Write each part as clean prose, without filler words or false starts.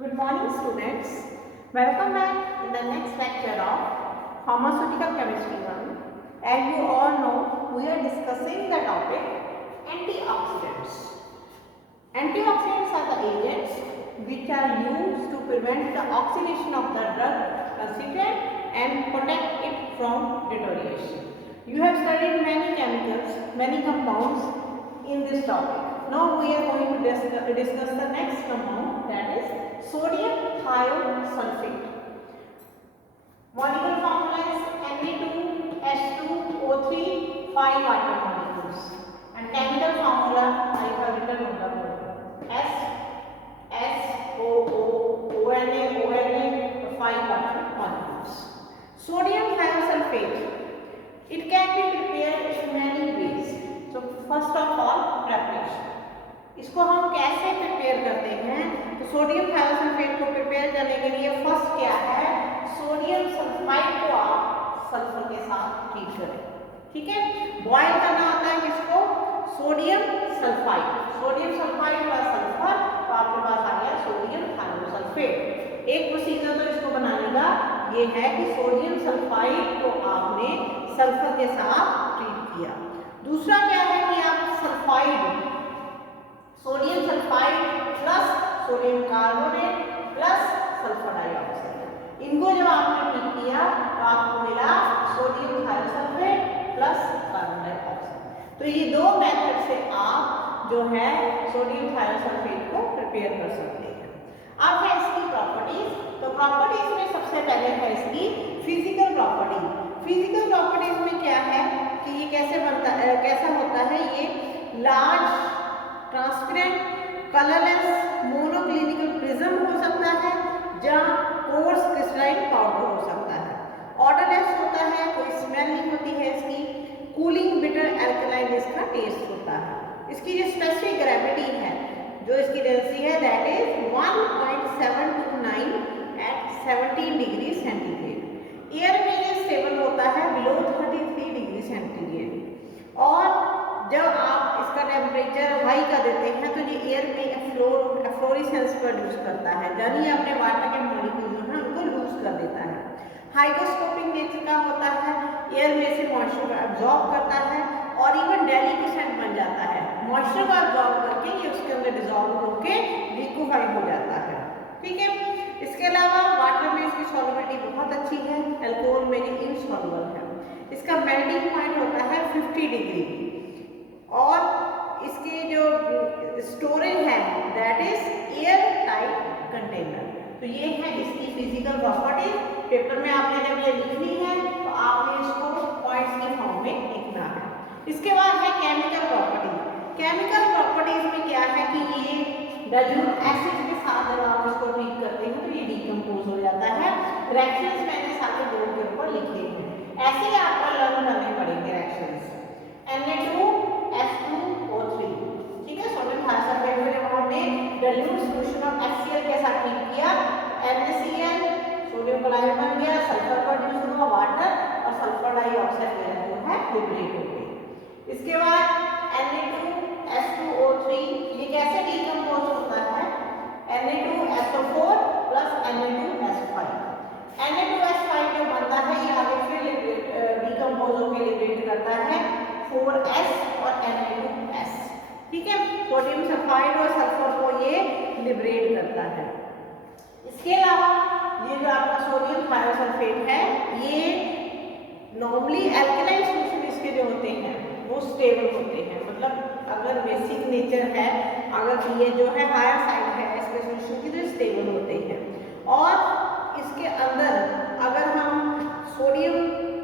Good morning students. Welcome back in the next lecture of Pharmaceutical Chemistry 1. As you all know, we are discussing the topic antioxidants. Antioxidants are the agents which are used to prevent the oxidation of the drug constituent and protect it from deterioration. You have studied many chemicals, many compounds in this topic. Now we are going to discuss the next compound, that is sodium thiosulfate. Molecular formula is Na2H2O3 5 water molecules, and chemical formula I have written on the board, SSOONA 5 water molecules. Sodium thiosulfate, it can be prepared in many ways. So first of all, preparation. इसको हम कैसे prepare करते हैं? तो sodium thiosulphate को prepare करने के लिए फर्स्ट क्या है, सोडियम सल्फाइड को आप सल्फर के साथ हीट करें. ठीक है, बॉयल करना होता है किसको? Sodium sulphide. Sodium sulphide plus sulphur, तो आपके पास आ गया सोडियम थायोसल्फेट. एक प्रोसीजर तो इसको बनाने का ये है कि सोडियम सल्फाइड को आपने सल्फर के साथ ट्रीट किया. दूसरा क्या है कि आप sulphide, sodium sulphide plus sodium carbonate plus sulphur dioxide, इनको जब आपने ट्रीट किया तो आपको मिला sodium thiosulphate plus carbon dioxide. तो ये दो मेथड से आप जो है सोडियम थायोसल्फेट को प्रिपेयर कर सकते हैं. अब है इसकी प्रॉपर्टीज. तो प्रॉपर्टीज में सबसे पहले है इसकी फिजिकल प्रॉपर्टी. फिजिकल प्रॉपर्टीज में क्या है कि ये कैसे बनता है, कैसा होता है, ये लार्ज ट्रांसपेरेंट कलरलेस मोनोक्लिनिकल प्रिज्म हो सकता है, जहाँ कोर्स क्रिस्टलाइन पाउडर हो सकता है. ऑर्डरलेस होता है, कोई स्मेल नहीं होती है इसकी. कूलिंग बिटर एल्कलाइन इसका टेस्ट होता है. इसकी जो स्पेसिफिक ग्रेविटी है, जो इसकी डेंसिटी है, that is 1.729 at 17 degree centigrade. Air में ये स्टेबल होता है बिलो 33 डिग्री सेंटीग्रेड. और जब आप इसका टेम्परेचर हाई कर देते हैं तो ये एयर में एफ्लोरेसेंस प्रोड्यूस करता है, यानी अपने वाटर के मॉलिक्यूल जो है उनको लूज कर देता है. हाइग्रोस्कोपिक नेचर का होता है, एयर में से मॉइस्चर को एब्जॉर्ब करता है और इवन डेलिकेसेंट बन जाता है. मॉइस्चर को एब्जॉर्ब करके ये उसके अंदर डिजॉल्व होकर लिक्विफाई हो जाता है. ठीक है, इसके अलावा वाटर में इसकी सॉल्युबिलिटी बहुत अच्छी है, अल्कोहल में ये इनसॉल्युबल है. इसका मेल्टिंग पॉइंट होता है 50 डिग्री. और इसके जो स्टोरेज है that is air tight container. तो ये है इसकी फिजिकल प्रॉपर्टी. पेपर में आपने जब ये लिखनी है तो आपने इसको पॉइंट्स की फॉर्म में लिखना है. इसके बाद है केमिकल प्रॉपर्टी. केमिकल प्रॉपर्टीज में क्या है कि ये डाइल्यूट एसिड के साथ जब आप इसको ट्रीट करते हैं तो ये डिकम्पोज हो जाता है. रिएक्शंस मैंने सारे बोर्ड के ऊपर लिखे हैं, ऐसे ही आपको लर्न करने पड़ेंगे रिएक्शंस. Na2H2O3. ठीक है, सोडियम थायोसल्फेट में जब हमने डाइल्यूट सॉल्यूशन ऑफ HCl के साथ ट्रीट किया, NaCl सोडियम क्लोराइड बन गया, सल्फर प्रोड्यूस हुआ, वाटर और सल्फर डाइऑक्साइड जो है लिबरेट हो गई. इसके बाद Na2H2O3 ये कैसे डिकम्पोज होता है? Na2SO4 plus Na2S5. Na2S5 जो बनता है ये आगे फिर डिकम्पोज होकर लिबरेट करता है 4S और Na2S. ठीक है, सोडियम सल्फाइड और सल्फर को ये लिबरेट करता है. इसके अलावा ये जो आपका सोडियम थायोसल्फेट है, ये नॉर्मली एल्कलाइन सॉल्यूशन इसके जो होते हैं वो स्टेबल होते हैं. मतलब अगर बेसिक नेचर है, अगर ये जो है हायर साइड है इसके सॉल्यूशन की, तो स्टेबल होते हैं. और इसके अंदर अगर हम सोडियम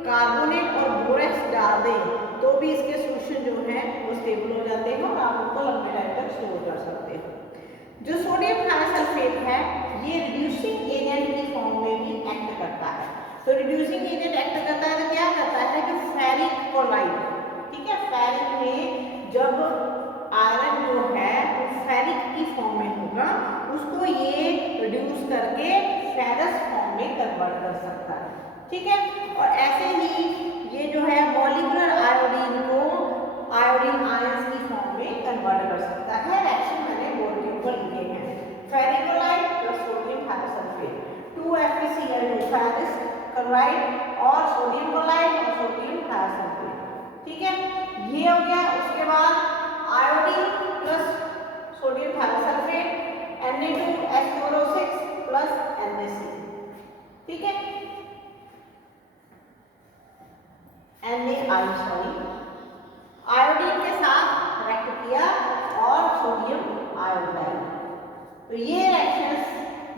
कार्बोनेट और बोरेक्स डाल दें तो भी इसके सॉल्यूशन जो है वो स्टेबल हो जाते हैं और आप उनको लंबे टाइम तक स्टोर कर सकते हैं. जो सोडियम थायोसल्फेट है ये रिड्यूसिंग एजेंट की फॉर्म में भी एक्ट करता है. तो रिड्यूसिंग एजेंट एक्ट करता है तो क्या करता है कि फेरिक क्लोराइड, ठीक है, फेरिक में जब आयरन जो है वो फेरिक की फॉर्म में होगा, उसको ये रिड्यूस करके फेरस फॉर्म में कन्वर्ट कर सकता है. ठीक है, और ऐसे ही ये जो है मॉलिक्यूलर आयोडीन को आयोडीन आयंस की फॉर्म में कन्वर्ट कर सकता है. रिएक्शन मैंने बोर्ड के ऊपर लिखे हैं. Ferric chloride plus sodium chloride और सोडियम क्लोराइड और सोडियम थायोसल्फेट। ठीक है, ये हो गया। उसके बाद iodine plus sodium thiosulphate Na2H4O6 plus NaC। ठीक है, NaI सॉरी, आयोडीन के साथ रिएक्ट किया और सोडियम आयोडाइड। तो ये रिएक्शंस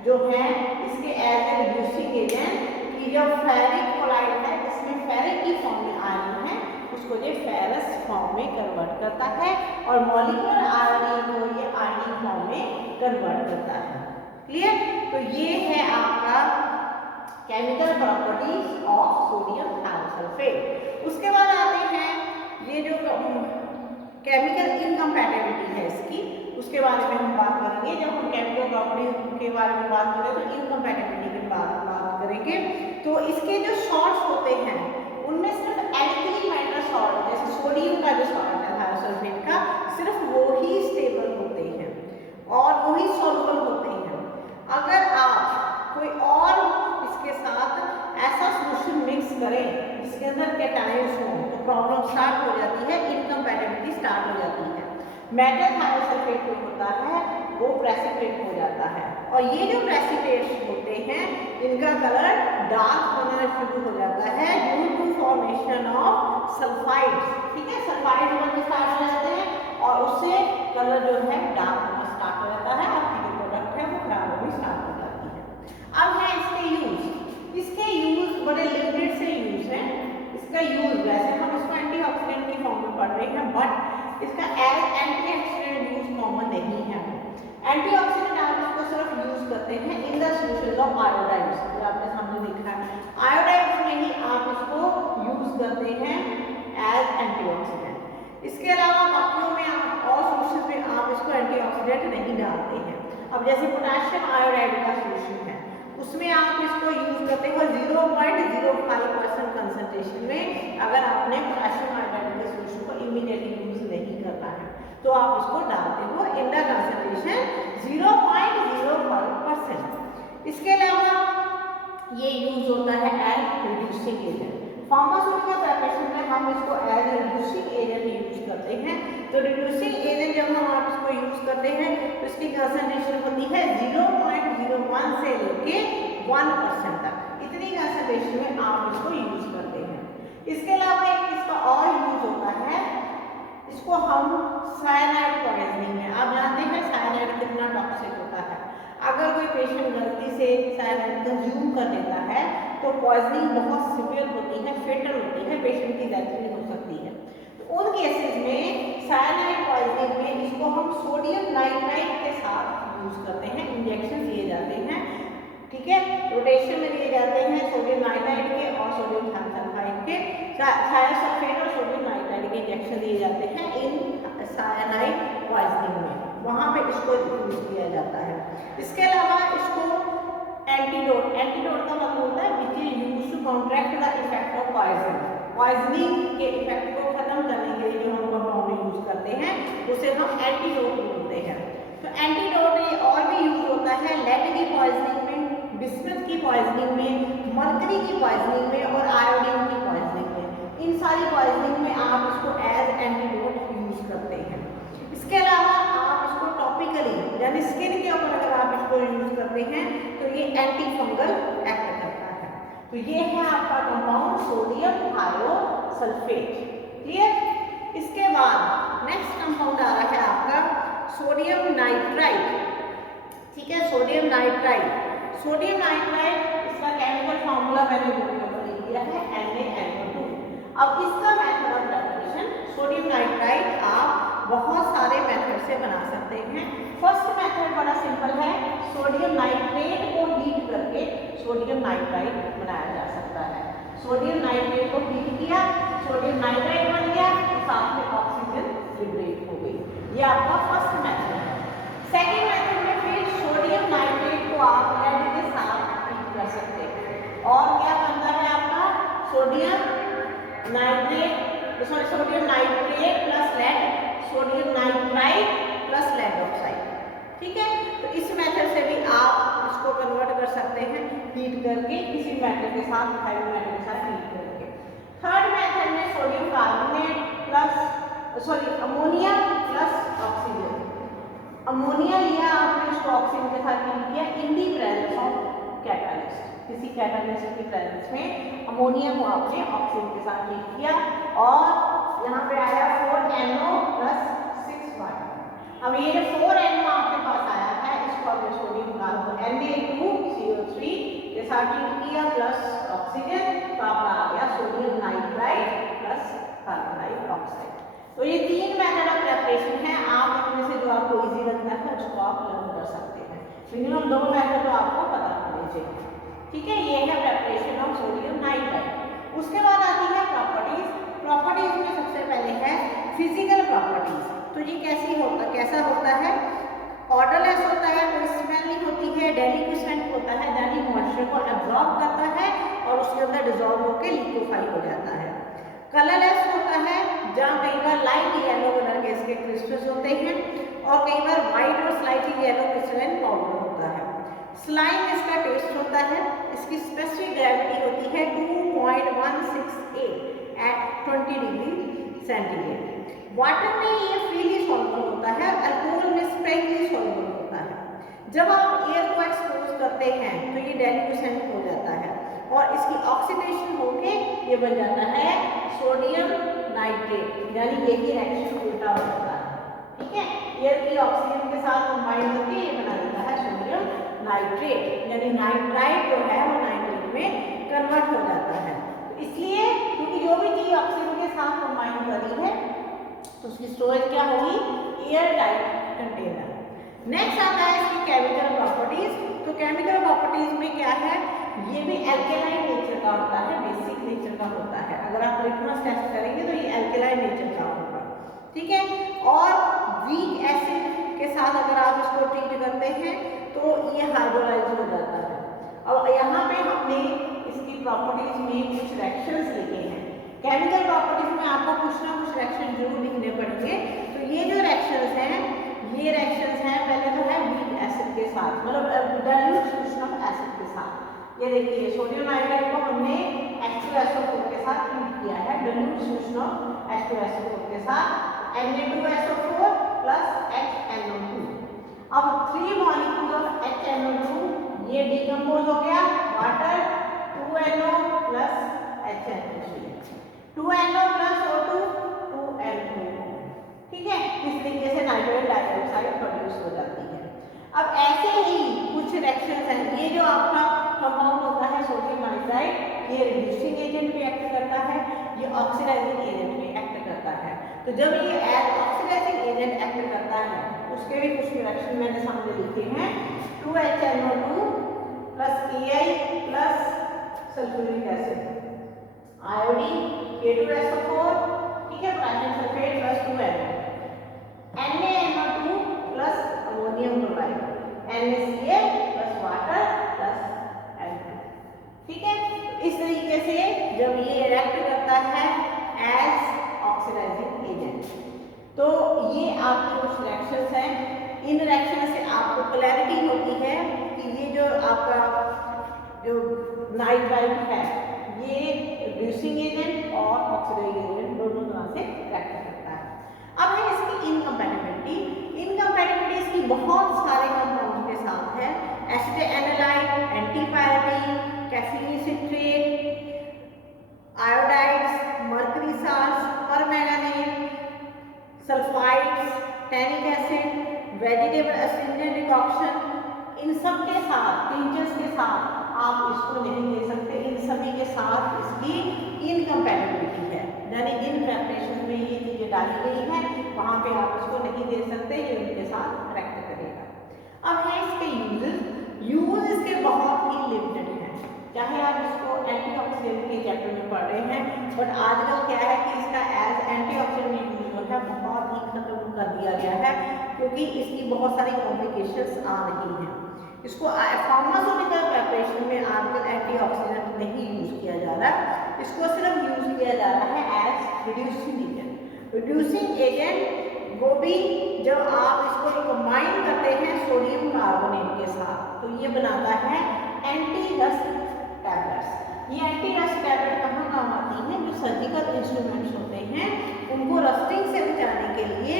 जो हैं इसके एज ए रिड्यूसिंग एजेंट की जो फेरिक क्लोराइड है इसमें फेरिक की फॉर्म में आयरन है उसको ये फेरस फॉर्म में कन्वर्ट करता है और मॉलिक्यूलर आयोडीन को ये आयनिक फॉर्म में कन्वर्ट करता है। क्लियर? तो ये है आपका chemical properties of sodium thiosulphate. उसके बाद आते हैं ये जो केमिकल इनकम्पैटिबिलिटी है इसकी, उसके बारे में हम बात करेंगे। जब हम केमिकल प्रॉपर्टीज के बारे में बात करें तो इनकम्पैटिबिलिटी की बात करेंगे। तो इसके जो सॉल्ट्स होते हैं उनमें सिर्फ एल्कली मेटल सॉल्ट जैसे सोडियम का जो सॉल्ट है थायोसल्फेट का, सिर्फ वो ही स्टेबल होते हैं और वो ही सॉल्युबल होते हैं। अगर आप कोई और इसके साथ ऐसा सोल्यूशन मिक्स करें जिसके अंदर कैटायंस हो तो प्रॉब्लम स्टार्ट हो जाती है, इनकम्पैटिबिलिटी स्टार्ट हो जाती है। मेटल थायोसल्फेट जो होता है वो प्रेसिपिटेट हो जाता है और ये जो प्रेसिपिटेट्स होते हैं इनका कलर डार्क होना शुरू हो जाता है due to formation of sulphides. ठीक है, सल्फाइड बनने स्टार्ट हो जाते हैं और उससे कलर जो है डार्क होना स्टार्ट हो जाता है, आपकी जो प्रोडक्ट है वो खराब होनी स्टार्ट हो जाती है। अब है इसके यूज। इसके यूज बड़े लिमिटेड से यूज है। इसका यूज वैसे हम इसको एंटीऑक्सीडेंट की फॉर्म में पढ़ रहे हैं बट इसका एज एंटीऑक्सीडेंट यूज कॉमन नहीं है। एंटीऑक्सीडेंट आप इसको सिर्फ यूज करते हैं in the solution of iodides, जो आपने सामने देखा है आयोडाइड्स में ही आप इसको यूज करते हैं एज एंटीऑक्सीडेंट। इसके अलावा बाकियों में आप और सोल्यूशन में आप इसको एंटीऑक्सीडेंट नहीं डालते हैं। अब जैसे पोटेशियम आयोडाइड का सोल्यूशन है उसमें आप इसको यूज करते हो 0.05% कंसंट्रेशन में। अगर आपने पोटेशियम आयोडाइड के सोल्यूशन को इमीडिएटली यूज नहीं करना है तो आप इसको डालते हो इन द कंसंट्रेशन 0.05%। इसके अलावा ये यूज होता है as reducing agent. Pharmaceutical preparation में हम इसको एज रिड्यूसिंग एजेंट यूज करते हैं। तो रिड्यूसिंग एजेंट जब हम आप इसको यूज करते हैं तो इसकी कंसंट्रेशन होती है 0.01 से लेके 1% तक, इतनी कंसंट्रेशन में आप इसको यूज करते हैं। इसके अलावा एक इसका और यूज होता है, इसको हम साइनाइड पॉइजनिंग में, आप जानते हैं साइनाइड कितना टॉक्सिक होता है। अगर कोई पेशेंट गलती से साइनाइड कंज्यूम कर लेता है तो पॉइजनिंग बहुत सीवियर होती है, फेटल होती है, पेशेंट की डेथ भी हो सकती है। तो उन केसेस में साइनाइड पॉइजनिंग में इसको हम सोडियम नाइट्राइट के साथ यूज करते हैं, इंजेक्शन दिए जाते हैं। ठीक है, रोटेशन में दिए जाते हैं सोडियम नाइट्राइट के और सोडियम थायोसल्फाइड के, थायोसल्फेट और सोडियम नाइट्राइट के इंजेक्शन दिए जाते हैं इन साइनाइड पॉइजनिंग में, वहाँ पे इसको यूज किया जाता है। इसके अलावा इसको एंटीडोट, एंटीडोट का मतलब होता है which is used to counteract the effect of poison. Poisoning के इफेक्ट को खत्म करने के लिए जो हम कंपाउंड यूज करते हैं उसे हम एंटीडोट बोलते हैं। तो एंटीडोट और भी यूज होता है लेड की पॉइजनिंग में, बिस्मथ की पॉइजनिंग में, मर्करी की पॉइजनिंग में और आयोडीन की पॉइजनिंग में। इन सारी पॉइजनिंग में आप इसको एज एंटीडोट यूज करते हैं। इसके अलावा आप इसको टॉपिकली यानी स्किन के ऊपर अगर आप इसको यूज करते हैं तो ये एंटी फंगल एक्ट करता है। तो ये है आपका कंपाउंड सोडियम थायोसल्फेट। क्लियर? इसके बाद नेक्स्ट कंपाउंड आ रहा है आपका सोडियम नाइट्राइट। ठीक है, सोडियम नाइट्राइट। सोडियम नाइट्राइट इसका केमिकल फॉर्मूला मैंने वीडियो पर लिख दिया है Na2। अब इसका method of preparation sodium nitrite आप बहुत सारे मेथड से बना सकते हैं। फर्स्ट मेथड बड़ा सिंपल है, सोडियम नाइट्रेट को हीट करके सोडियम नाइट्राइट बनाया जा सकता है। सोडियम नाइट्रेट को हीट किया, सोडियम नाइट्राइट बन गया, तो साथ में ऑक्सीजन लिबरेट हो गई। ये आपका फर्स्ट मेथड है। सेकेंड मेथड में फिर सोडियम नाइट्रेट को आप लेड के साथ हीट कर सकते हैं और क्या बनता है आपका sodium nitrate plus lead, sodium nitrite plus lead oxide. ठीक है, तो इस मेथड से भी आप इसको कन्वर्ट कर सकते हैं हीट करके किसी मेटल के साथ, हैवी मेटल के साथ हीट करके। थर्ड मेथड में sodium carbonate plus ammonia plus oxygen. Ammonia लिया आपने, उसको ऑक्सीजन के साथ हीट किया इन दी प्रेजेंस ऑफ कैटालिस्ट। किसी कैटालिस्ट की प्रेजेंस में अमोनिया को आपने ऑक्सीजन के साथ हीट किया और यहाँ पे आया 4NO प्लस 6Y। अब ये जो 4NO आपके पास आया है, इसको आपने सोडियम कार्बोनेट Na2CO3 के साथ हीट किया प्लस ऑक्सीजन, तो आपका आ गया sodium nitride plus carbon dioxide. तो ये तीन मेथड ऑफ प्रिपरेशन है। आप इनमें से जो आपको इजी लगता है उसको आप लर्न कर सकते हैं। मिनिमम 2 मेथड तो आपको पता होने चाहिए। ठीक है, ये है प्रिपरेशन ऑफ सोडियम नाइट्राइड। उसके बाद आती है प्रॉपर्टीज। प्रॉपर्टीज में सबसे पहले है फिजिकल प्रॉपर्टीज। तो ये कैसा होता है? ऑर्डरलेस होता है, कोई स्मेल नहीं होती है, डेलिक्विसेंट होता है, यानी मॉइस्चर को एब्जॉर्ब करता है और उसके अंदर डिसॉल्व होकर लिक्विफाई हो जाता है। कलरलेस होता है, जहाँ कई बार लाइट येलो कलर के इसके क्रिस्टल्स होते हैं और कई बार व्हाइट और स्लाइटली येलो क्रिस्टलाइन पाउडर होता है। स्लाइम इसका टेस्ट होता है। इसकी स्पेसिफिक ग्रेविटी होती है 2.168 एट 20 डिग्री सेंटीग्रेड। वाटर में ये फ्रीली सॉल्युबल होता है, अल्कोहल में स्ट्रेंगली सॉल्युबल होता है। जब आप एयर को एक्सपोज करते हैं तो ये डेलिक्विसेंट हो जाता है और इसकी ऑक्सीडेशन होके ये बन जाता है सोडियम नाइट्रेट, यानी यही रिएक्शन उल्टा हो जाता है। ठीक है, एयर की ऑक्सीजन के साथ कंबाइन करके ये बना देता है सोडियम नाइट्रेट, यानी नाइट्राइट जो है वो नाइट्रेट में कन्वर्ट हो जाता है। इसलिए क्योंकि जो भी चीज ऑक्सीजन के साथ कंबाइन करी है तो उसकी स्टोरेज क्या होगी? Air tight container. नेक्स्ट आता है इसकी केमिकल प्रॉपर्टीज। तो केमिकल प्रॉपर्टीज में क्या है? ये भी एल्केलाइन नेचर का होता है, बेसिक नेचर का होता है। अगर आप लिटमस टेस्ट करेंगे तो ये एल्केलाइन नेचर का होगा। ठीक है, और वीक एसिड के साथ अगर आप इसको ट्रीट करते हैं तो ये हाइड्रोलाइज हो जाता है। अब यहाँ पे हमने इसकी प्रॉपर्टीज में कुछ रिएक्शंस लिखे हैं। केमिकल प्रॉपर्टीज में आपको कुछ ना कुछ रिएक्शन जरूर लिखने पड़ेंगे। तो ये जो रिएक्शंस हैं, ये रिएक्शंस हैं, पहले तो है वीक एसिड के साथ, मतलब डाइल्यूट सॉल्यूशन ऑफ एसिड के साथ। ये देखिए सोडियम नाइट्राइड को हमने H2SO4 के साथ ट्रीट किया है, डाइल्यूट सॉल्यूशन ऑफ H2SO4 के साथ Na2SO4 प्लस HNO2। अब 3 मॉलिक्यूल्स ऑफ HNO2 ये डिकम्पोज हो गया water 2NO plus HNO3, 2NO plus O2 2NO। ठीक है, इस तरीके से नाइट्रोजन डाइऑक्साइड प्रोड्यूस हो जाती है। अब ऐसे ही कुछ रिएक्शंस हैं। ये जो आपका कंपाउंड होता है सोडियम नाइट्राइड, ये रिड्यूसिंग एजेंट भी एक्ट करता है, ये ऑक्सीडाइजिंग एजेंट भी एक्ट करता है। तो जब ये एज ऑक्सीडाइजिंग एजेंट एक्ट करता है उसके भी कुछ रिएक्शन मैंने सामने लिखे हैं। 2HNO2 plus Ai plus sulphuric acid, iodine K2SO4, ठीक है, potassium sulphate plus 2NO, NaNO2 plus ammonium chloride, NaCl plus water plus alcohol. ठीक है, इस तरीके से जब ये रिएक्ट करता है एज ऑक्सीडाइजिंग एजेंट, तो ये आपके कुछ रिएक्शंस हैं। इन रिएक्शन से आपको क्लैरिटी होती है कि ये जो आपका जो नाइट्राइड है ये रिड्यूसिंग एजेंट और ऑक्सीडाइजिंग एजेंट दोनों तरह से रिएक्ट करता है। अब है इसकी इनकम्पैटिबिलिटी। इनकम्पैटिबिलिटी इसकी बहुत सारे कंपाउंड के साथ है। Acetyl, antipyrine, caffeine citrate, iodides, mercury salts, permanganate, sulphides, tannic acid, vegetable astringent decoction, इन सब के साथ, टिंचर्स के साथ आप इसको नहीं ले सकते। इन सभी के साथ इसकी इनकम्पैटिबिलिटी है, यानी जिन प्रेपरेशन में ये चीज़ें डाली गई हैं वहाँ पे आप इसको नहीं दे सकते, ये उनके साथ रिएक्ट करेगा। अब है इसके यूज इसके बहुत ही लिमिटेड हैं। चाहे आप इसको एंटीऑक्सीडेंट के चैप्टर में पढ़ रहे हैं, बट आजकल क्या है कि इसका एज एंटीऑक्सीडेंट यूज जो है बहुत ही खत्म कर दिया गया है, क्योंकि इसकी बहुत सारी कॉम्प्लिकेशंस आ रही हैं। इसको फार्मास्यूटिकल प्रिपरेशन में आजकल एंटीऑक्सीडेंट नहीं यूज किया जा रहा, इसको सिर्फ यूज किया जा रहा है as reducing agent. Reducing agent वो भी जब आप इसको कंबाइन करते हैं सोडियम कार्बोनेट के साथ, तो ये बनाता है एंटी रस्ट टैबलेट्स। ये एंटी रस्ट टैबलेट कहाँ काम आती हैं? जो सर्जिकल इंस्ट्रूमेंट्स होते हैं उनको रस्टिंग से बचाने के लिए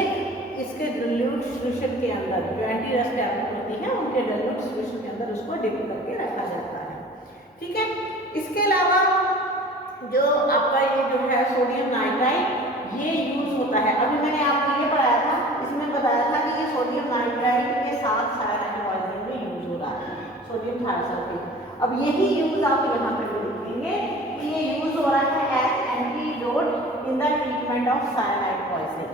इसके डिल्यूट सॉल्यूशन के अंदर, जो एंटी रस्ट टैबलेट होती हैं उनके डिल्यूट सॉल्यूशन के अंदर उसको डिप करके रखा जाता है। ठीक है, इसके अलावा जो आपका ये जो है सोडियम नाइट्राइट ये यूज होता है। अभी मैंने आपको ये पढ़ाया था, इसमें बताया था कि ये सोडियम नाइट्राइट के साथ साइनाइड पॉइजनिंग में यूज हो रहा है, सोडियम थायोसल्फेट। अब यही यूज आप यहाँ पे लिखेंगे कि ये यूज हो रहा है as antidote in the treatment of cyanide poisoning.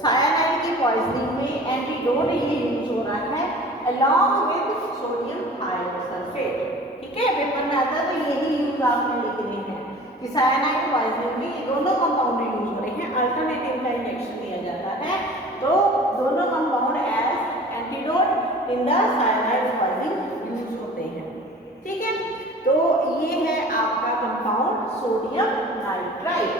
Cyanide की पॉइजनिंग में एंटीडोट ये यूज हो रहा है अलॉन्ग विद सोडियम थायोसल्फेट। ठीक है, पेपर में आता है तो यही यूज आपने लिखने हैं कि साइनाइड पॉइजनिंग में दोनों कंपाउंड यूज हो रहे हैं, अल्टरनेटिव का इंजेक्शन दिया जाता है तो दोनों compound as antidote in the cyanide poisoning use होते हैं। ठीक है, तो ये है आपका कंपाउंड सोडियम नाइट्राइट।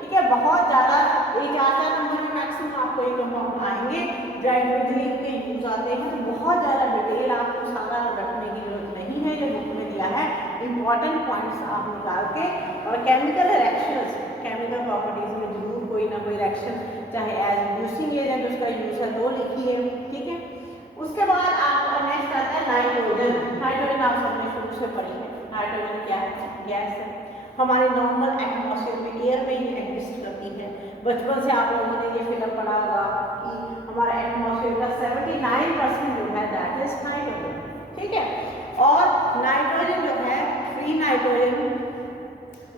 ठीक है, बहुत ज़्यादा ये 4 नंबर में मैक्सिमम आपको ये कंपाउंड आएंगे, हाइड्रोजन के यूज आते हैं, तो बहुत ज़्यादा डिटेल आपको सारा रखने की जरूरत नहीं है, जो बुक में दिया है इंपॉर्टेंट पॉइंट्स आप निकाल के। और केमिकल रिएक्शंस, केमिकल प्रॉपर्टीज में जरूर कोई ना कोई रिएक्शन चाहे एज रिड्यूसिंग एजेंट उसका यूज है वो लिखिए। ठीक है, उसके बाद आपका नेक्स्ट आता है नाइट्रोजन। नाइट्रोजन आप सबने शुरू से पढ़ी है। नाइट्रोजन क्या है? गैस है, हमारे नॉर्मल एटमॉस्फेयर में, एयर में ही एग्जिस्ट करती है। बचपन से आप लोगों ने ये फिगर पढ़ा होगा कि हमारे एटमॉस्फेयर का 79% जो है दैट इज नाइट्रोजन। ठीक है, और नाइट्रोजन जो है फ्री नाइट्रोजन,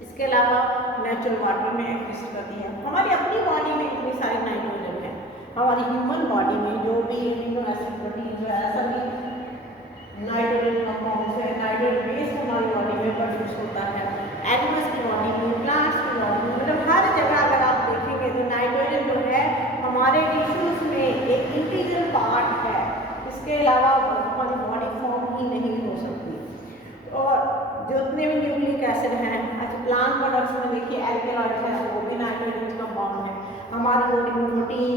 इसके अलावा नेचुरल वाटर में एग्जिस्ट करती है। हमारी अपनी बॉडी में इतनी सारी नाइट्रोजन है, हमारी ह्यूमन बॉडी में जो भी एमिनो एसिड प्रोटीन जो है सभी नाइट्रोजन कंपाउंड्स है, नाइट्रोजन बेस हमारी बॉडी में प्रोड्यूस होता है। एनिमल्स की बॉडी में, प्लांट्स की बॉडी में, मतलब हर जगह अगर आप देखेंगे तो नाइट्रोजन जो है हमारे टिश्यूज में एक इंटीग्रल पार्ट है। इसके अलावा हमारी बॉडी फॉर्म ही नहीं हो सकती। और जितने भी न्यूक्लिक एसिड हैं, अच्छा प्लांट प्रोडक्ट्स में देखिए एल्कलॉइड्स हैं, वो भी नाइट्रोजन कंपाउंड है। हमारी बॉडी में protein,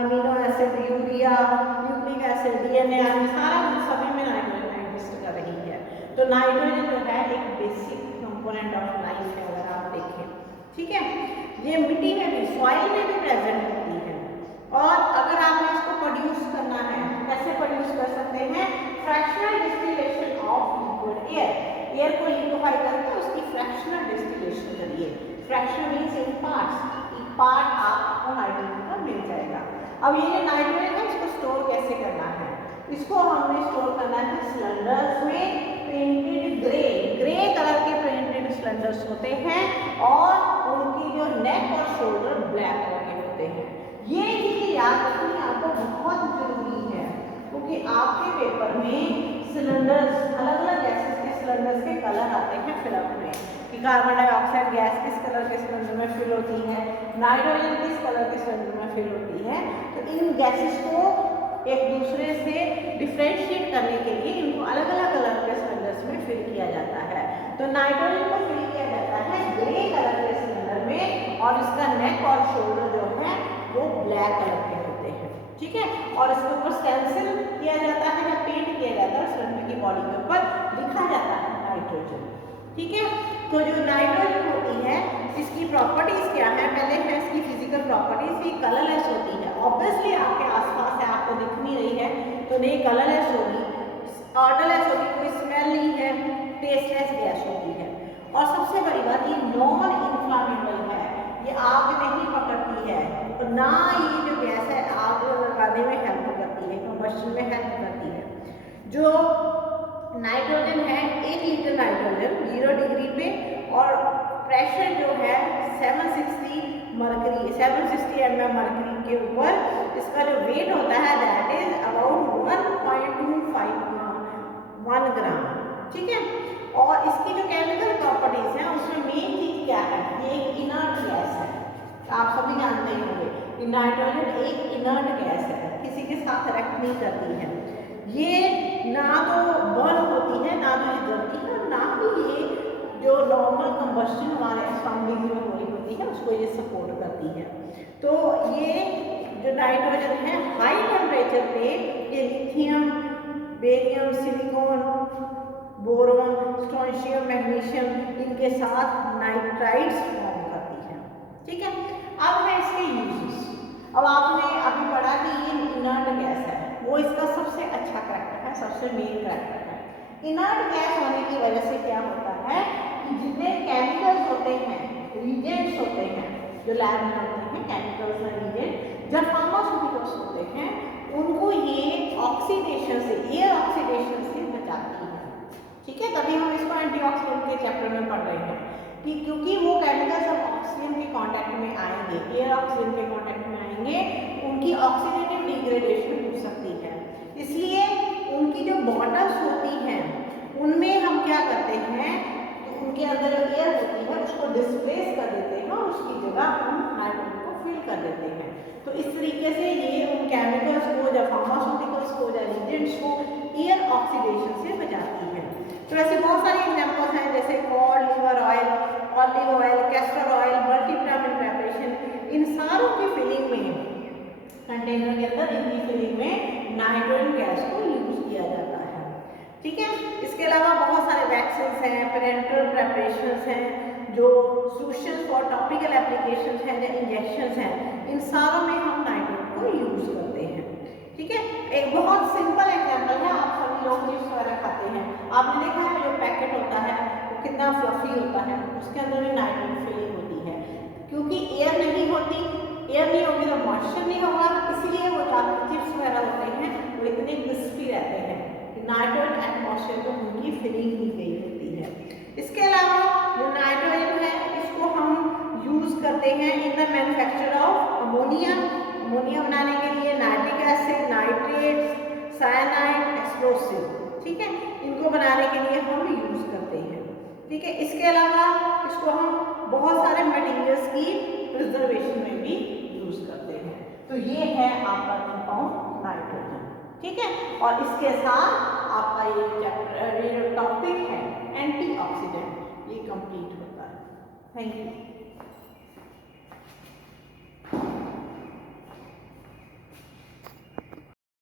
amino acid, urea, nucleic acid, DNA आदि सारा सभी में नाइट्रोजन एग्जिस्ट कर रही है। तो नाइट्रोजन जो है एक बेसिक कंपोनेंट ऑफ लाइफ है अगर आप देखें। ठीक है, ये मिट्टी में भी, सॉइल में भी प्रेजेंट होती है। और अगर आपने इसको प्रोड्यूस करना है, कैसे प्रोड्यूस कर सकते हैं? Fractional distillation of liquid air. Air को लिक्विफाई करके उसकी फ्रैक्शनल डिस्टिलेशन करिए। फ्रैक्शनल मीन्स इन पार्ट्स, एक पार्ट आपको नाइट्रोजन का मिल जाएगा। अब ये जो नाइट्रोजन है इसको स्टोर कैसे करना है? इसको हमने स्टोर करना है सिलेंडर्स में, पेंटेड ग्रे कलर के पेंटेड सिलेंडर्स होते हैं और उनकी जो नेक और शोल्डर ब्लैक कलर के होते हैं। ये चीज़ याद रखनी आपको बहुत जरूरी है, क्योंकि आपके पेपर में सिलेंडर्स, अलग अलग गैसेस के सिलेंडर्स के कलर आते हैं फिलअप में, कि कार्बन डाइऑक्साइड गैस किस कलर के सिलेंडर में फिल होती है, नाइट्रोजन किस कलर के सिलेंडर में फिल होती है। तो इन गैसेस को एक दूसरे से डिफ्रेंशिएट करने के लिए इनको अलग अलग कलर के सिलेंडर्स में फिल किया जाता है। तो नाइट्रोजन को फिल किया जाता है ग्रे कलर के सिलेंडर में और इसका नेक और शोल्डर जो है वो ब्लैक कलर के होते हैं। ठीक है, और इसके ऊपर स्टेंसिल किया जाता है या पेंट किया जाता है, सिलेंडर की बॉडी के ऊपर लिखा जाता है नाइट्रोजन। ठीक है, तो जो नाइट्रोजन होती है इसकी प्रॉपर्टीज क्या है? पहले है इसकी फिजिकल प्रॉपर्टीज की, कलरलेस होती है। ऑब्वियसली आपके आसपास है, आपको दिख नहीं रही है तो नहीं कलरलेस होगी, ऑर्डरलेस होगी, कोई स्मेल नहीं है, टेस्टलेस गैस होती है। और सबसे बड़ी बात ये नॉन इन्फ्लामेबल है, ये आग नहीं पकड़ती है और ना ये जो गैस है आग लगाने में हेल्प करती है, कंबशन में हेल्प करती है। जो नाइट्रोजन है 1 लीटर नाइट्रोजन 0 डिग्री पे और प्रेशर जो है 760 mm मरकरी के ऊपर इसका जो वेट होता है दैट इज अबाउट 1.1 ग्राम। ठीक है, और इसकी जो केमिकल प्रॉपर्टीज हैं उसमें मेन चीज क्या है? ये एक इनर्ट गैस है, आप सभी जानते ही होंगे कि नाइट्रोजन एक इनर्ट गैस है, किसी के साथ रिएक्ट नहीं करती है। ये ना तो बर्न होती है, ना तो ये जलती है, ना ही ये जो नॉर्मल कंबस्शन हमारे सराउंडिंग में हो रही होती है उसको ये सपोर्ट करती है। तो ये जो नाइट्रोजन है हाई टेम्परेचर पे ये lithium, barium, silicon boron, strontium, magnesium, इनके साथ नाइट्राइड्स फॉर्म करती है। ठीक है, अब है इसके यूजेस। अब आपने अभी पढ़ा कि ये इनर्ट गैस है, वो इसका सबसे अच्छा करैक्टर है, सबसे मेन करैक्टर है। इनर्ट गैस होने की वजह से क्या होता है कि जितने केमिकल्स होते हैं, रिजेंट्स होते हैं, जो लैब में होते हैं केमिकल्स और रिजेंट, जब फार्मास्यूटिकल्स होते हैं उनको ये ऑक्सीडेशन से, एयर ऑक्सीडेशन से बचाती है। ठीक है, तभी हम इसको एंटीऑक्सीडेंट के चैप्टर में पढ़ रहे हैं कि क्योंकि वो केमिकल्स अब ऑक्सीजन के कांटेक्ट में आएंगे, एयर ऑक्सीजन के कांटेक्ट में आएंगे, उनकी ऑक्सीडेटिव डिग्रेडेशन हो सकती है। इसलिए उनकी जो बॉटल्स होती हैं उनमें हम क्या करते हैं, तो उनके अंदर जो एयर होती है उसको डिस्प्लेस कर देते हैं और उसकी जगह हम नाइट्रोजन को फिल कर देते हैं। तो इस तरीके से ये उन केमिकल्स को, या फार्मास्यूटिकल्स को, या रिजेंट्स को एयर ऑक्सीडेशन से बचाती है। तो ऐसे बहुत सारे एग्जाम्पल्स हैं, जैसे cod liver oil, olive oil, castor oil, multivitamin preparation, इन सारों की फिलिंग में, कंटेनर के अंदर इनकी फिलिंग में नाइट्रोजन गैस को यूज किया जाता है। ठीक है, इसके अलावा बहुत सारे वैक्सीन्स हैं, पेरेंटल प्रिपरेशंस हैं, जो सोशल फॉर टॉपिकल एप्लीकेशंस हैं या इंजेक्शंस हैं, इन सारों में हम नाइट्रोजन को यूज करते हैं। ठीक है, एक बहुत सिंपल एग्जांपल है, आप सभी लोग चिप्स वगैरह खाते हैं, आपने देखा है जो पैकेट होता है वो कितना फ्लफी होता है, उसके अंदर भी नाइट्रोजन फिलिंग होती है, क्योंकि एयर नहीं होती, एयर नहीं होगी तो मॉइस्चर नहीं होगा, इसीलिए वो चिप्स वगैरह होते हैं वो इतने क्रिस्पी रहते हैं कि नाइट्रोजन एटमॉस्फेयर में उनकी फिलिंग की गई होती है। इसके अलावा जो नाइट्रोजन है इसको हम यूज करते हैं in the manufacture of ammonia, ammonia बनाने के लिए nitric acid, nitrates, cyanide, explosive. ठीक है, इनको बनाने के लिए हम यूज करते हैं। ठीक है, इसके अलावा इसको हम बहुत सारे मटेरियल्स की प्रिजर्वेशन में भी यूज करते हैं। तो ये है आपका कंपाउंड नाइट्रोजन। ठीक है, और इसके साथ आपका ये चैप्टर, ये टॉपिक है एंटीऑक्सीडेंट, ये कंप्लीट होता है। Thank you.